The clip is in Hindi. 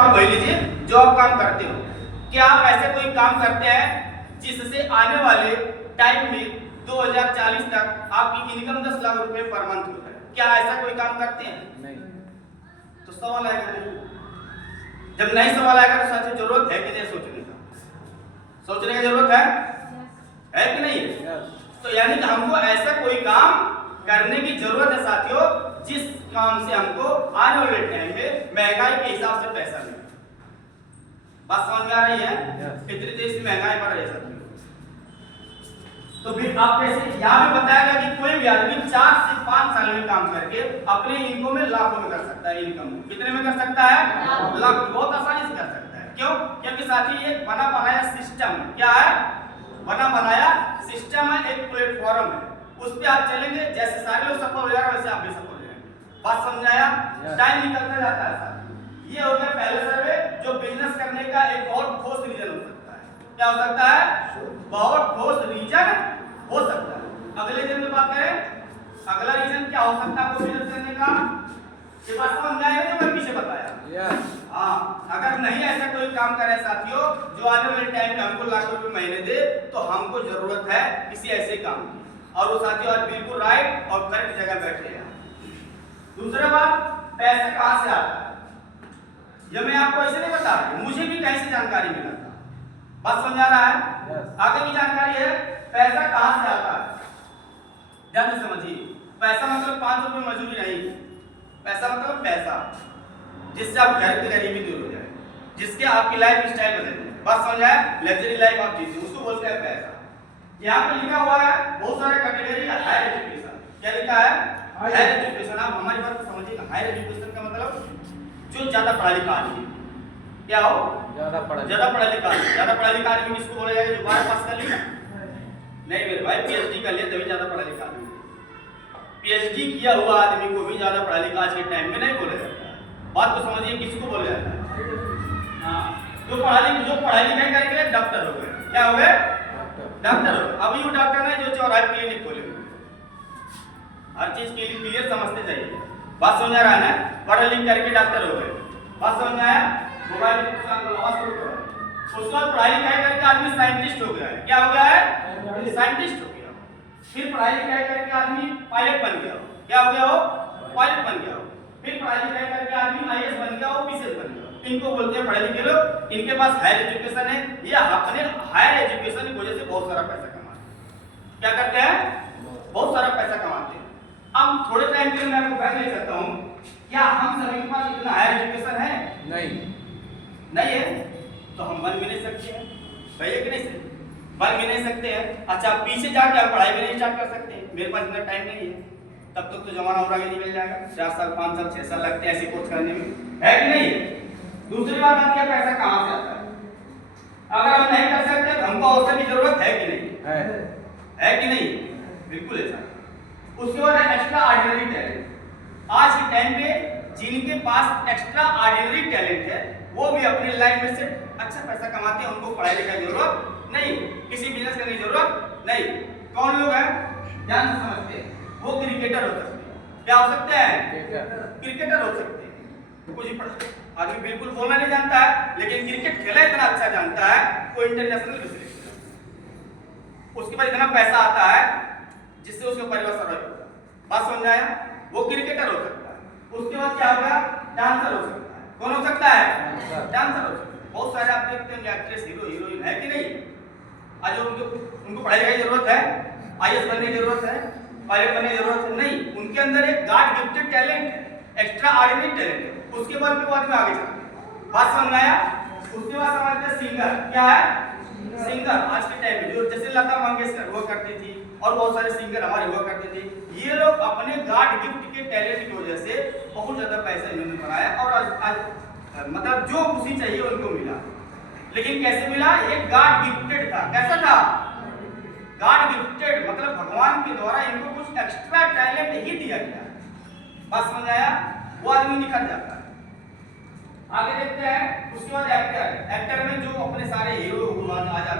आप वही लीजिए जो आप काम करते हो। क्या आप ऐसे कोई काम करते हैं जिससे आने वाले टाइम में 2040 तक आपकी इनकम 10 लाख रुपए पर मंथ हो जाए? क्या ऐसा कोई काम करते हैं? नहीं। तो सवाल आएगा नहीं। जब नहीं सवाल आएगा तो साथियों जरूरत है कि नहीं सोचने का? सोचने की जरूरत है कि नहीं? तो यानी कि हमको ऐसा कोई काम करने की जरूरत है साथियों जिस काम से हमको आने वाले टाइम में महंगाई के हिसाब से पैसा मिले। बात समझ में आ रही है? इतनी तेजी से महंगाई बढ़ रही है साथियों। तो फिर आप कैसे यहाँ पे बताया गया कि कोई भी आदमी 4 से 5 साल में काम करके अपने इनकम में लाखों में कर सकता है। इनकम कितने में कर सकता है? लाख। बहुत आसानी से कर सकता है। क्यों? क्योंकि साथी ये बना बनाया सिस्टम क्या है? बना बनाया सिस्टम है, एक प्लेटफॉर्म है, उस पे आप चलेंगे, जैसे सारे लोग सफल हो जाएंगे वैसे आप भी सफल हो जाएंगे। बात समझाया? टाइम निकलता जाता है साथ। ये हो गया पहला सर्वे जो बिजनेस करने का एक बहुत ठोस रीजन हो सकता है। क्या हो सकता है? बहुत ठोस रीजन हो सकता है। अगले रीजन में बात करें, अगला रीजन क्या हो सकता है बिजनेस करने का? ये बात समझ आएगा जो मैं पीछे बताया। हाँ, अगर नहीं ऐसा कोई काम करे साथियों जो आने वाले टाइम में हमको लाख रुपए महीने दे तो हमको जरूरत है किसी ऐसे काम की। और वो साथियों आज बिल्कुल राइट और करेक्ट जगह बैठे हैं। दूसरा बात, पैसा कहां से आता है? ये मैं आपको ऐसे नहीं बता रहा, मुझे भी कहीं से जानकारी मिला था। बात समझ आ रहा है? आगे की जानकारी है पैसा कहां से आता है। ध्यान से समझिए, पैसा मतलब 5 रुपए मजदूरी नहीं। पैसा मतलब पैसा जिससे आप घर की गरीबी दूर हो जाए, जिसके आपकी लाइफ स्टाइल बदल जाए। बात समझ आया? लग्जरी लाइफ आप जीते, उसको बोलते हैं पैसा। यहाँ पे लिखा हुआ है बहुत सारे कैटेगरी का हायर एजुकेशन। क्या लिखा है? Higher education. आप हमारी बात को समझिए, हायर एजुकेशन का मतलब जो ज्यादा पढ़ा लिखा आदमी। क्या हो? ज्यादा पढ़ा लिखा आदमी। ज्यादा पढ़ा लिखा आदमी किसको बोला जाएगा? जो 12 पास कर लिया? नहीं मेरे भाई, पीएचडी कर लिया तभी ज्यादा पढ़ा लिखा आदमी। पीएचडी किया हुआ आदमी को भी ज्यादा पढ़ा लिखा आज के टाइम में नहीं बोला जाता है। बात को समझिए, किसको बोला जाता है? हाँ, जो पढ़ाई लिखाई करके डॉक्टर हो गए। क्या हो गए? डॉक्टर हो। अभी वो डॉक्टर नहीं जो चौराहे क्लिनिक खोले। हर चीज के लिए क्लियर समझते जाइए। बात समझ आ रहा है ना? पढ़ लिख करके डॉक्टर हो गए। बात समझ आया? मोबाइल की दुकान को लॉस हो गया। उसके बाद पढ़ाई लिखाई करके आदमी साइंटिस्ट हो गया है। क्या हो गया है? साइंटिस्ट हो गया। फिर पढ़ाई लिखाई करके आदमी पायलट बन गया। क्या हो गया? हो पायलट बन गया। फिर पढ़ाई लिखाई करके आदमी आईएएस बन गया, ऑफिसर बन गया। इनको बोलते हैं पढ़े लिखे लोग। इनके पास हायर एजुकेशन है, ये अपने हायर एजुकेशन की वजह से बहुत सारा पैसा कमाते हैं। क्या करते हैं? बहुत सारा पैसा कमाते हैं। अब थोड़े टाइम के लिए मैं आपको बैठ ले सकता हूँ, क्या हम सभी के पास इतना हायर एजुकेशन है? नहीं है तो हम बन भी नहीं सकते हैं। भैया कि नहीं से बन भी नहीं सकते हैं। अच्छा, पीछे जाके आप पढ़ाई भी नहीं स्टार्ट कर सकते हैं। मेरे पास इतना टाइम नहीं है, तब तक तो जमाना और आगे नहीं मिल जाएगा। 4 साल 5 साल 6 साल लगते हैं ऐसे कोर्स करने में, है कि नहीं? दूसरी बात आती है पैसा कहां से आता है? अगर हम नहीं कर सकते तो हमको अवसर की जरूरत है कि नहीं? है कि नहीं? बिल्कुल ऐसा। उसके बाद एक्स्ट्रा ऑर्डिनरी टैलेंट। आज के टाइम पे जिनके पास एक्स्ट्रा ऑर्डिनरी टैलेंट है वो भी अपने लाइफ में से अच्छा पैसा कमाते हैं। उनको पढ़ाई लिखाई की जरूरत नहीं, किसी बिजनेस करने की जरूरत नहीं। कौन लोग हैं? ध्यान से समझते हैं। वो क्रिकेटर हो सकते हैं। क्या हो सकते हैं? क्रिकेटर हो सकते हैं। कुछ ही आदमी बिल्कुल बोलना नहीं जानता है लेकिन क्रिकेट खेला इतना अच्छा जानता है, वो इंटरनेशनल भी सिलेक्शन। उसके बाद इतना पैसा आता है जिससे उसका परिवार सर्वाइव होता है। बात समझ आया? वो क्रिकेटर हो सकता है। उसके बाद क्या होगा? डांसर हो सकता है। कौन हो सकता है? डांसर हो सकता है। बहुत सारे आप देखते हैं एक्ट्रेस, हीरो, हीरोइन, है कि नहीं? आज उनको पढ़ाई लिखाई की जरूरत है, आईएएस बनने की जरूरत है, पायलट बनने की जरूरत है नहीं। उनके अंदर एक गॉड गिफ्टेड टैलेंट है, एक्स्ट्रा ऑर्डिनरी टैलेंट है। उसके बाद भी आदमी आगे चलता है। बात समझ आया? उसके बाद समझते हैं सिंगर। क्या है? सिंगर। आज के टाइम में जो जैसे लता मंगेशकर हुआ करती थी और बहुत सारे सिंगर हमारे हुआ करते थे, ये लोग अपने गॉड गिफ्ट के टैलेंट की वजह से बहुत ज्यादा पैसा इन्होंने बनाया और आज मतलब जो खुशी चाहिए उनको मिला। लेकिन कैसे मिला? एक गॉड गिफ्टेड था। कैसा था? गॉड गिफ्टेड मतलब भगवान के द्वारा इनको कुछ एक्स्ट्रा टैलेंट ही दिया गया। बात समझ आया? वो आदमी निखर जाता है। आगे देखते हैं। उसके बाद एक्टर। एक्टर में जो अपने सारे हीरो आ जाते हैं।